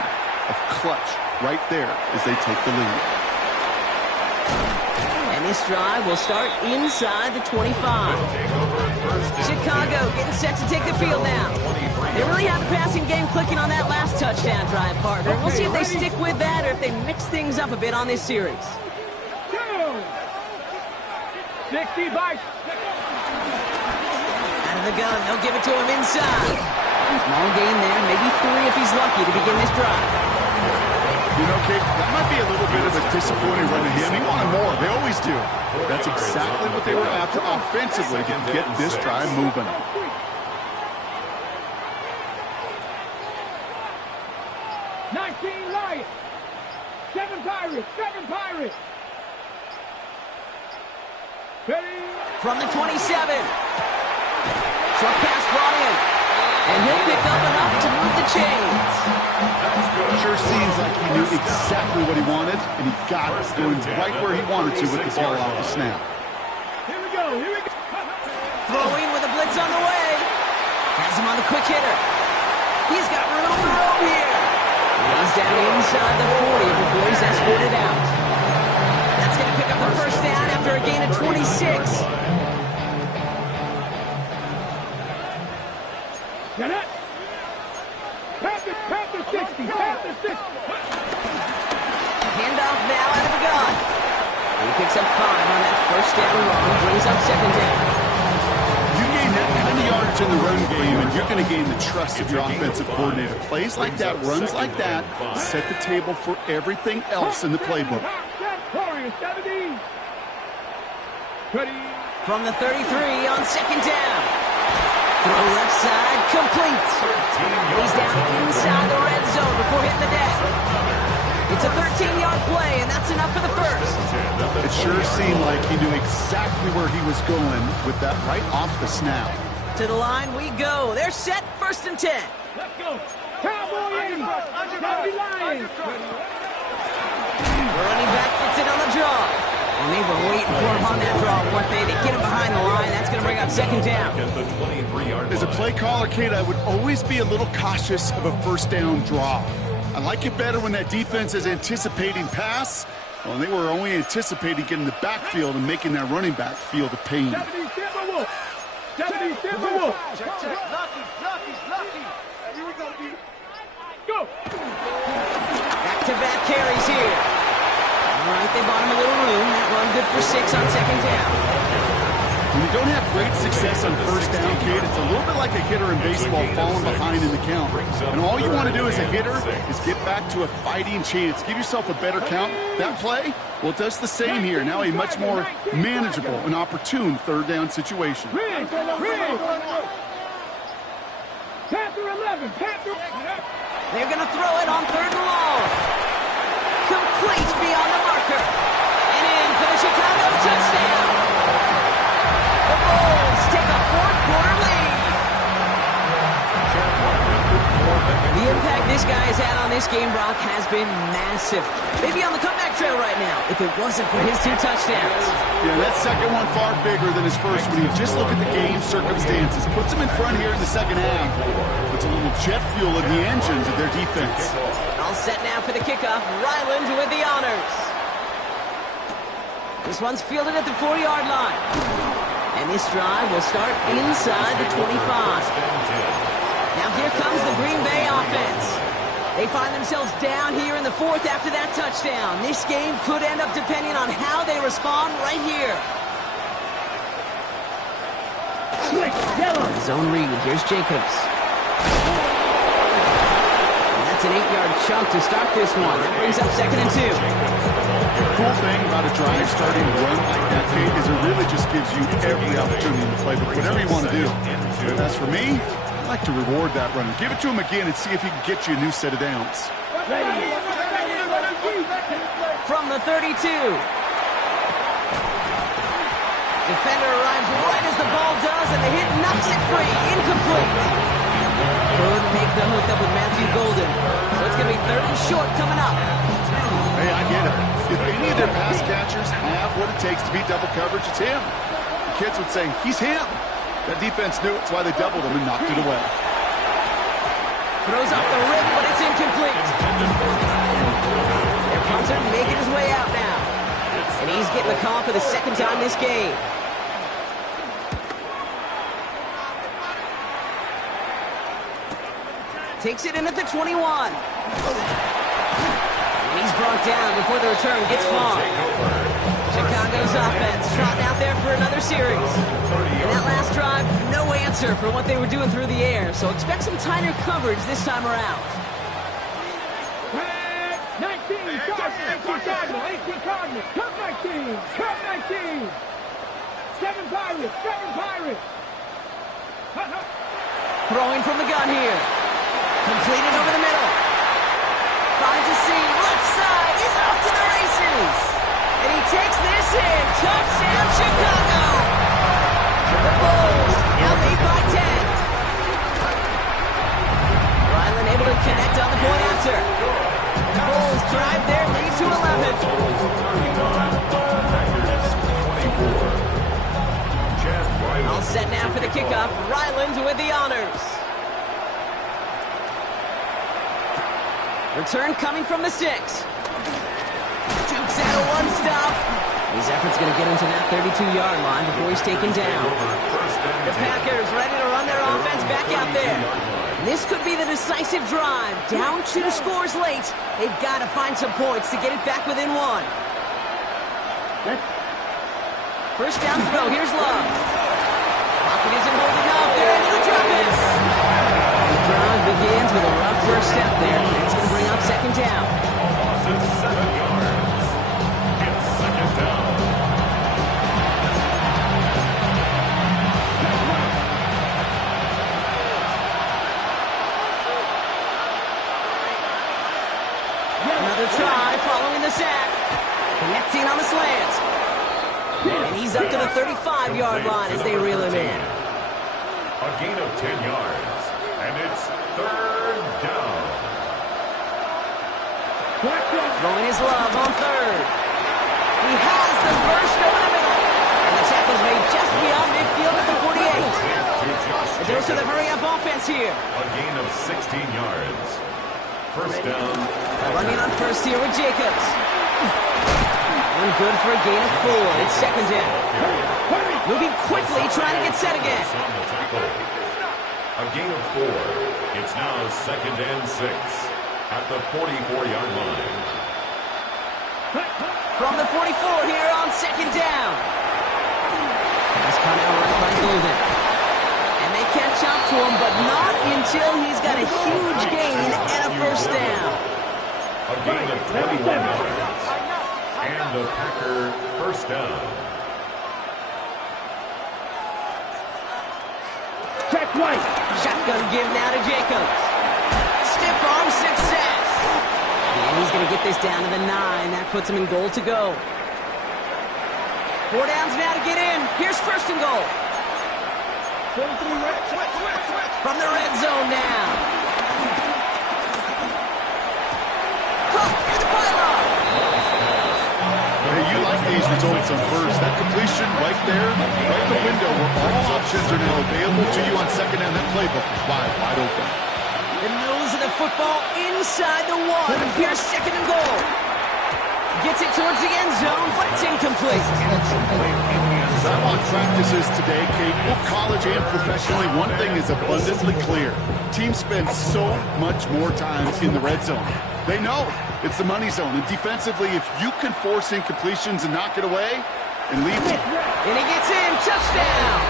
of clutch right there as they take the lead. And this drive will start inside the 25. Chicago getting set to take the field now. They really have the passing game clicking on that last touchdown drive, partner. We'll see if they stick with that or if they mix things up a bit on this series. 60 by. Out of the gun, they'll give it to him inside. Small gain there, maybe 3 if he's lucky to begin this drive. You know, Kate, that might be a little bit of a disappointing run to him. He wanted more. They always do. That's exactly what they were after offensively to get this drive moving. Lions. 7 Pirates. 7 Pirates. Ready? From the 27. Short pass brought in. And he'll pick up enough to move the chains. Sure seems like he knew exactly what he wanted, and he got it, going right where he wanted to with the ball off the snap. Here we go. Here we go. Throwing with a blitz on the way. Has him on the quick hitter. He's got room to roam here. He's down inside the 40 before he's escorted out. That's going to pick up the first down after a gain of 26. Get it. Pass the 60. Pass the 60. Handoff now out of the gun. He picks up 5 on that first down run. Brings up 2nd down. You gain that kind of yardage in the run game, and you're going to gain the trust of your offensive coordinator. Plays like that, runs like that, set the table for everything else in the playbook. From the 33 on 2nd down. Throw left side, complete. And he's down inside the red zone before hitting the deck. It's a 13-yard play, and that's enough for the first. It sure seemed like he knew exactly where he was going with that right off the snap. To the line we go. They're set, 1st and 10. Let's go. Cowboy 80. Lions. The running back gets it on the draw. And they were waiting for him on that draw, weren't they? They get him behind the line. That's going to bring up 2nd down. As a play caller, Kate, I would always be a little cautious of a 1st down draw. I like it better when that defense is anticipating pass. Well, they were only anticipating getting the backfield and making that running back feel the pain. 70 Timberwolves. 70 Timberwolves. Check. Lucky. Here we go, D. Go. Back-to-back carries here. All right, they bought him a little room. That run good for 6 on 2nd down. When you don't have great success on 1st down, Kate, it's a little bit like a hitter in baseball falling behind in the count. And all you want to do as a hitter is get back to a fighting chance. Give yourself a better count. That play, well, it does the same here. Now a much more manageable and opportune 3rd down situation. Rig. Panther 11. Panther. They're going to throw it on 3rd and long. Complete beyond the marker. And in for the Chicago touchdown. The Bulls take a 4th quarter lead. The impact this guy has had on this game, Brock, has been massive. They'd be on the comeback trail right now if it wasn't for his 2 touchdowns. Yeah, that second one far bigger than his first when you just look at the game circumstances. Puts him in front here in the 2nd half. Puts a little jet fuel in the engines of their defense. All set now for the kickoff. Ryland with the honors. This one's fielded at the 4-yard line. And this drive will start inside the 25. Now here comes the Green Bay offense. They find themselves down here in the 4th after that touchdown. This game could end up depending on how they respond right here. Zone read. Here's Jacobs. That's an 8-yard chunk to start this one. That brings up 2nd and 2. The cool thing about a drive starting run like that, Kate, is it really just gives you every opportunity to play with whatever you want to do. But as for me, I like to reward that runner. Give it to him again and see if he can get you a new set of downs. From the 32. Defender arrives right as the ball does, and the hit knocks it free. Incomplete. Couldn't make the hook up with Matthew Golden. So it's going to be 3rd and short coming up. Hey, I get it. If any of their pass catchers have what it takes to beat double coverage, it's him. The kids would say, he's him. That defense knew it's why they doubled him and knocked it away. Throws off the rip, but it's incomplete. Their punter making his way out now. And he's getting the call for the 2nd time this game. Takes it in at the 21. And he's brought down before the return gets far. Chicago's offense trotting out there for another series. In that last drive, no answer for what they were doing through the air, so expect some tighter coverage this time around. 19, Cardinal, 18 Cardinal, Cup 19, Cup 19. 7 Pirates, 7 Pirates. Throwing from the gun here. Completed over the middle. Finds a seam, left side, he's off to the races. And he takes this in. Touchdown, Chicago. The Bulls now lead by 10. Ryland able to connect on the point after. The Bulls drive their lead to 11. All set now for the kickoff. Ryland with the honors. Return coming from the 6. Jukes out a one-stop. His effort's going to get him to that 32-yard line before he's taken down. The Packers ready to run their offense back out there. This could be the decisive drive. Down 2 scores late. They've got to find some points to get it back within 1. First down throw. Here's Love. Pocket isn't holding up. They're into the drop-in. The drive begins with a rough first step there. It's going to bring up 2nd down. 7 yards. It's 2nd down. Another try following the sack. Connecting on the slant. And he's up to the 35-yard line as they reel him in. A gain of 10 yards. And it's 3rd down. Throwing his Love on 3rd. He has the burst over the middle. And the tackle's made just beyond midfield at the 48. A dose of the hurry-up offense here. A gain of 16 yards. First down. Running on first here with Jacobs. One good for a gain of 4. It's 2nd down. Moving quickly, trying to get set again. A gain of 4. It's now 2nd and 6 at the 44-yard line. From the 44 here on 2nd down. Pass cut out right by Golden. And they catch up to him, but not until he's got a huge gain and a first down. A gain of 21 yards. And the Packer first down. Check right. Shotgun give now to Jacobs. Stiff arm success. And he's going to get this down to the 9. That puts him in goal to go. 4 downs now to get in. Here's 1st and goal. From the red zone now. Caught near the pylon. Hey, you like these results on first. That completion right there, right in the window where all options are now available to you on 2nd down. That playbook wide open. The nose of the football inside the 1. Here's 2nd and goal. Gets it towards the end zone, but it's incomplete. As I watch practices today, Kate, both college and professionally, one thing is abundantly clear. Teams spend so much more time in the red zone. They know it's the money zone. And defensively, if you can force incompletions and knock it away and leave it. And he gets in. Touchdown.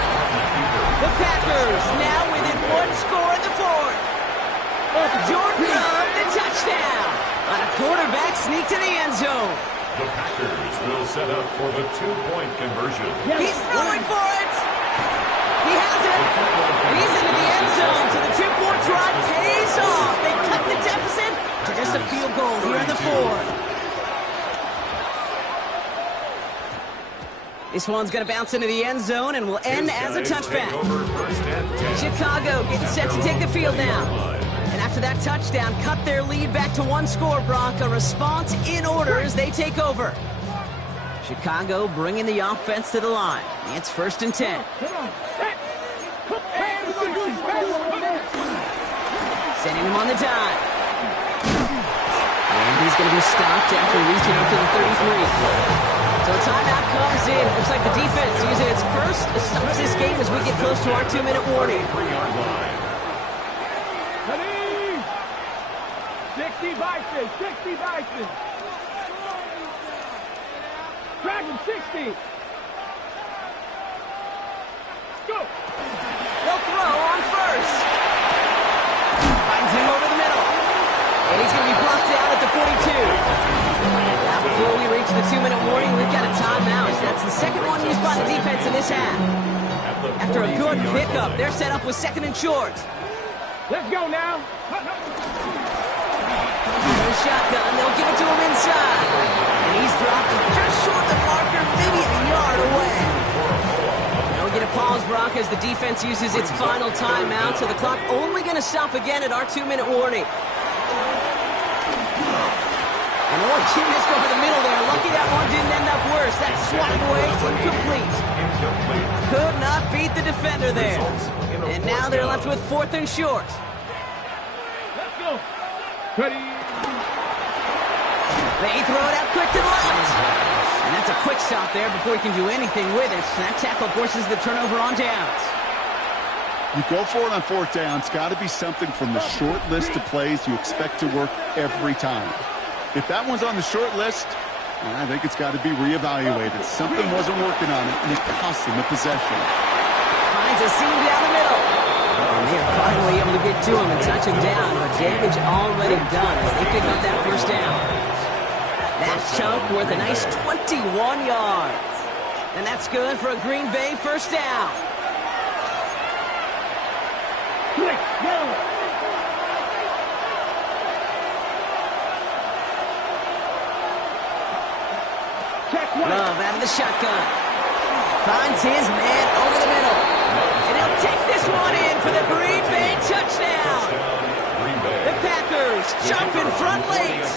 The Packers now within 1 score in the 4th. Jordan Love, the touchdown. On a quarterback sneak to the end zone. The Packers will set up for the 2-point conversion. He's throwing for it. He has it. He's into the end zone. So the 2-point try pays off. They cut the deficit to just a field goal here in the 4th. This one's going to bounce into the end zone and will end as a touchback. First and 10. Chicago getting set to take the field now. And after that touchdown, cut their lead back to 1 score, Brock. A response in order as they take over. Chicago bringing the offense to the line. It's first and 10. Sending him on the dive. And he's going to be stopped after reaching up to the 33. So a timeout comes in. Looks like the defense using its first stops this game as we get close to our 2-minute warning. 3-yard line. 60 Bison, 60 Bison. Dragon 60. Go. They'll throw on first. Finds him over the middle. And he's going to be blocked out at the 42. Now before we reach the 2-minute warning, we've got a timeout. That's the second one used by the defense in this half. After a good pickup, they're set up with 2nd and short. Let's go now. Shotgun, they'll give it to him inside. And he's dropped just short of the marker, maybe a yard away. Now we get a pause, Brock, as the defense uses its final timeout, so the clock only going to stop again at our 2-minute warning. And oh, she missed over the middle there. Lucky that one didn't end up worse. That's swatted away, incomplete. Could not beat the defender there. And now they're left with 4th and short. Let's go. Ready. They throw it out quick to the left. And that's a quick stop there before he can do anything with it. And that tackle forces the turnover on downs. You go for it on 4th down. It's got to be something from the short list of plays you expect to work every time. If that one's on the short list, I think it's got to be reevaluated. Something wasn't working on it, and it cost them a possession. Finds a seam down the middle. And they're finally able to get to him and touch him down. But damage already done as they pick up that first down. That chunk worth a nice 21 yards. And that's good for a Green Bay first down. Quick, go. Love out of the shotgun. Finds his man over the middle. And he'll take this one in for the Green Bay touchdown. The Packers jump in front late.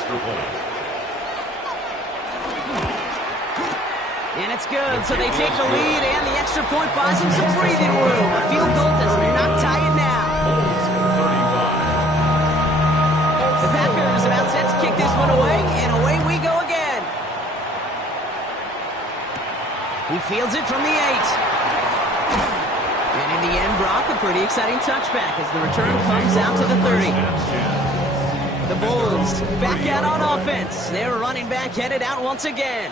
And it's good, so they take the lead, and the extra point buys them some breathing room. A field goal does not tie it now. The Packers about set to kick this one away, and away we go again. He fields it from the 8. And in the end, Brock, a pretty exciting touchback as the return comes out to the 30. The Bulls back out on offense. Their running back headed out once again.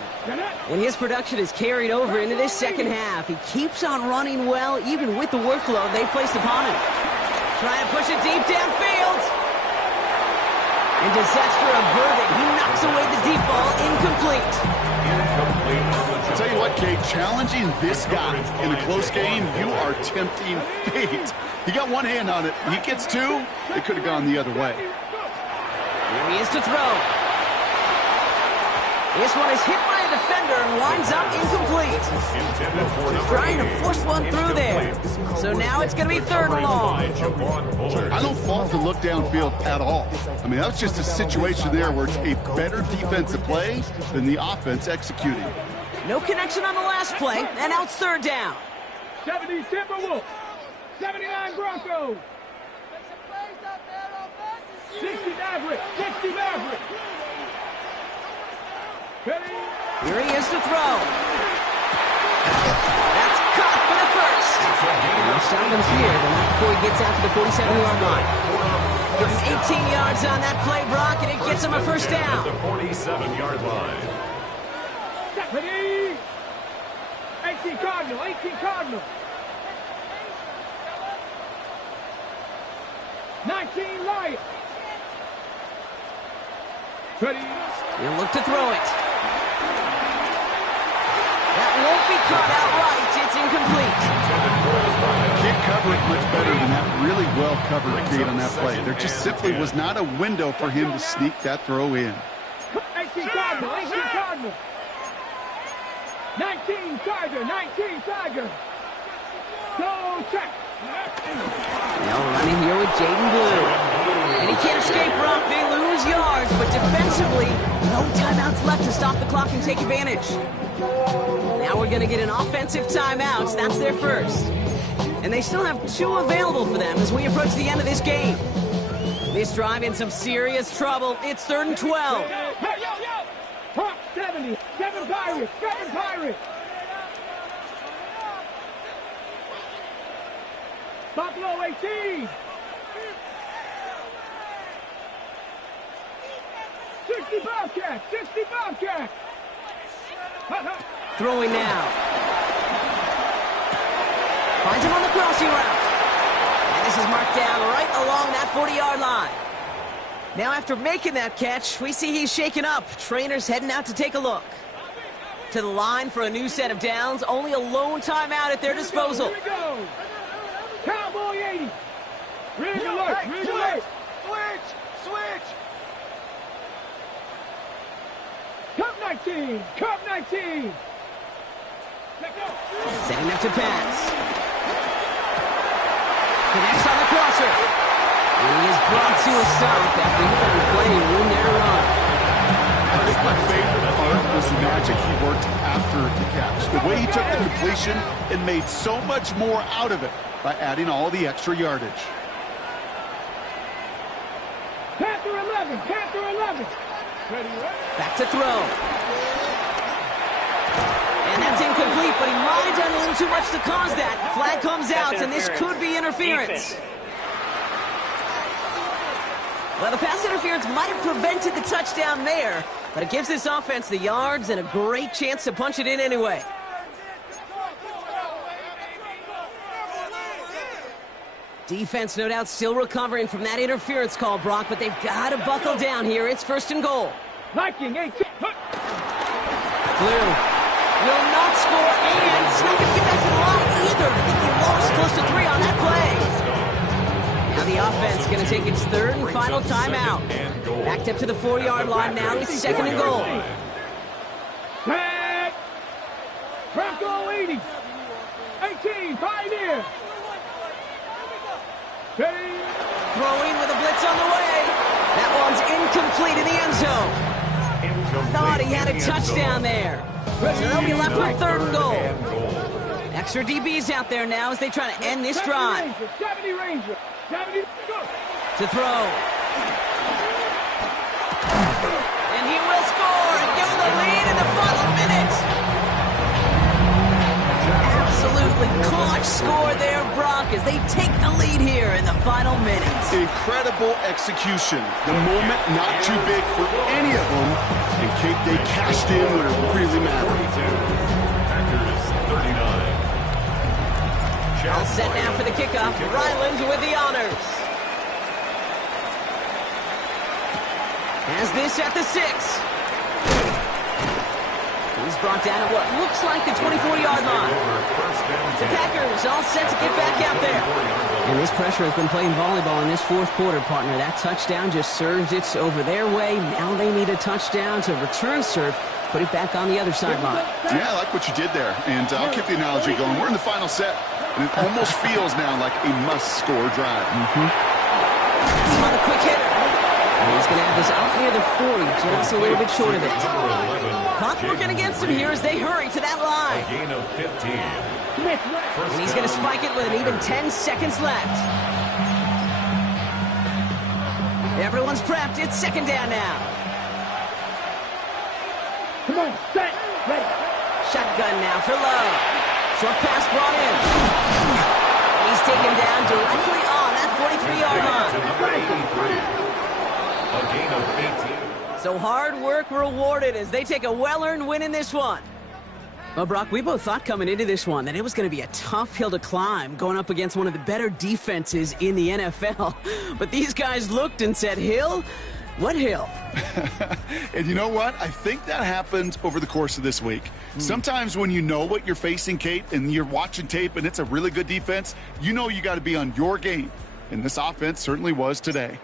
And his production is carried over into this second half. He keeps on running well, even with the workload they placed upon him. Trying to push it deep downfield. And disaster averted. He knocks away the deep ball, incomplete. I'll tell you what, Kate, challenging this guy in a close game, you are tempting fate. He got one hand on it. He gets 2. It could have gone the other way. Here he is to throw. This one is hit by a defender and winds up incomplete. Trying to force one through there. So now it's going to be 3rd and long. I don't fault the look downfield at all. I mean, that was just a situation there where it's a better defensive play than the offense executing. No connection on the last play, and now it's 3rd down. 70 Timberwolves. 79 Broncos. 60 Maverick. 60 Maverick. Ready? Here he is to throw. That's caught for the first. No stop him here, but not before he gets out to the 47-yard line. Give him 18 yards on that play, Brock, and it gets him a first down. The 47-yard line. Ready? 18 Cardinal. 18 Cardinal. 19 Lions. Ready? He'll look to throw it. That won't be caught outright. It's incomplete. Can't cover it much better than that really well-covered Kate on that play. There just simply was not a window for him to sneak that throw in. 18 Cardinal. 18 Cardinal. 19 19 Tiger, 19 Tiger. Go check. Now running here with Jaden Blue. And he can't escape, Brock. They lose yards, but defensively, no timeouts left to stop the clock and take advantage. Now we're going to get an offensive timeout. That's their first. And they still have 2 available for them as we approach the end of this game. This drive in some serious trouble. It's 3rd and 12. Hey, yo! Top 70, 7 Pirates, 7 Pirates. Buffalo 18. 60 Bobcats, 60 Bobcats. Throwing now. Finds him on the crossing route. And this is marked down right along that 40-yard line. Now after making that catch, we see he's shaken up. Trainers heading out to take a look. To the line for a new set of downs. Only a lone timeout at their disposal. Here we go. Cowboy 80. Rig alert, rig alert. Switch! Cup 19, Cup 19. Setting up to pass. Connects on the crosser. And he is brought to a stop after he found plenty of room there to run. I think my favorite part was the magic he worked after the catch. The way he took the completion and made so much more out of it by adding all the extra yardage. Panther 11, Panther 11. Ready? Back to throw. And that's incomplete, but he might have done a little too much to cause that. Flag comes out, and this could be interference. Well, the pass interference might have prevented the touchdown there, but it gives this offense the yards and a great chance to punch it in anyway. Defense, no doubt, still recovering from that interference call, Brock, but they've got to buckle down here. It's 1st and goal. Viking 18. Blue will not score, and it's not going to get back to the line either. I think they lost close to 3 on that play. Now the offense is going to take its 3rd and final timeout. Backed up to the 4-yard line now. It's 2nd and goal. Tag. Bronco 80. 18, Pioneer. Throwing with a blitz on the way. That one's incomplete in the end zone. Thought he had a touchdown there. So they'll be left with 3rd and goal. Extra DBs out there now as they try to end this drive. 70 Ranger. 70. To throw. And he will score and give them the lead in the final minute. Absolutely clutch score there, Brock, as they take the lead here in the final minutes. Incredible execution. The moment not too big for any of them. And Cape, they cashed in when it really mattered. Packers 39. All set now for the kickoff. Ryland with the honors. Has this at the 6. He's brought down at what looks like the 24-yard line. The Packers all set to get back out there. And this pressure has been playing volleyball in this 4th quarter, partner. That touchdown just served it over their way. Now they need a touchdown to return serve, put it back on the other sideline. Yeah, I like what you did there. And I'll keep the analogy going. We're in the final set, and it almost feels now like a must-score drive. That's another quick hitter. And he's going to have this out near the 40, just a little bit short of it. Clock working against him here as they hurry to that line. A gain of 15. And he's going to spike it with an even 10 seconds left. Everyone's prepped. It's 2nd down now. Come on, set, ready. Shotgun now for Lowe. Short pass brought in. He's taken down directly on that 43-yard line. A gain of 18. So hard work rewarded as they take a well-earned win in this one. Well, Brock, we both thought coming into this one that it was going to be a tough hill to climb going up against one of the better defenses in the NFL. But these guys looked and said, Hill? What hill? And you know what? I think that happened over the course of this week. Sometimes when you know what you're facing, Kate, and you're watching tape and it's a really good defense, you know you got to be on your game. And this offense certainly was today.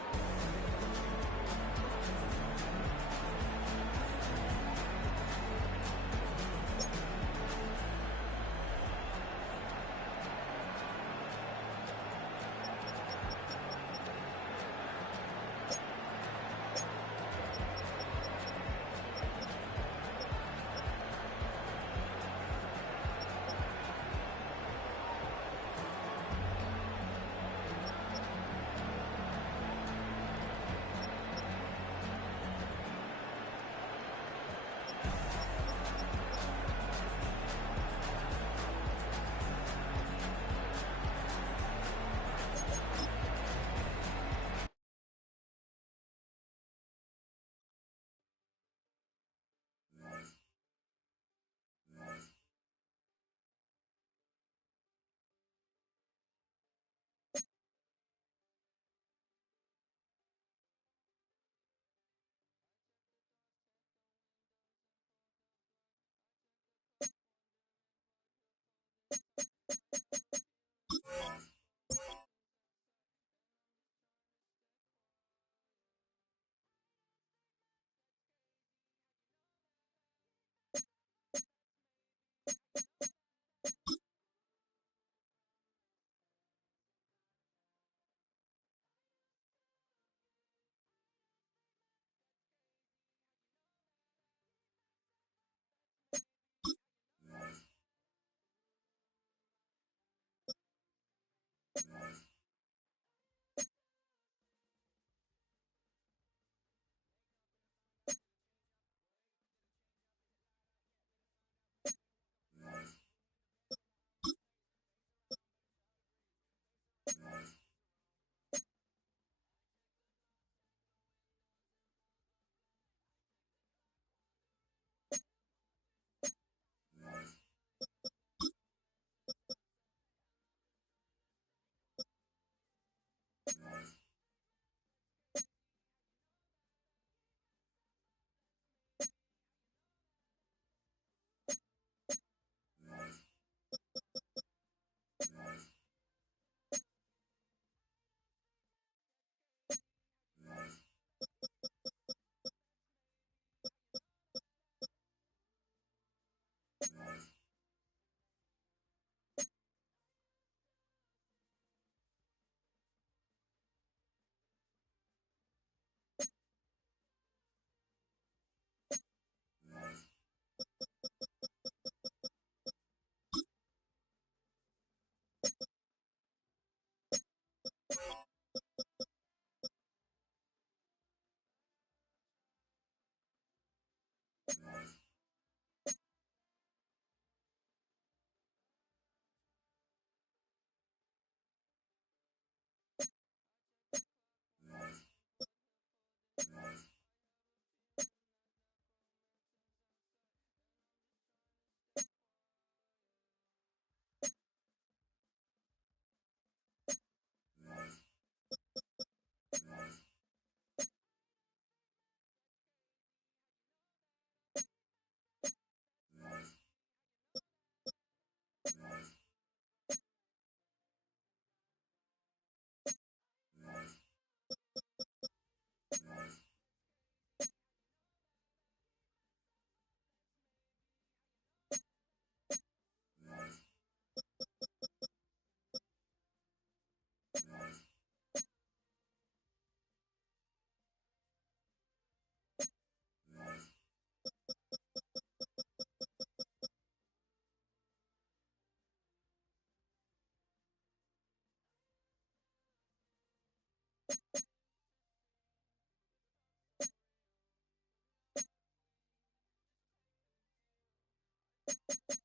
you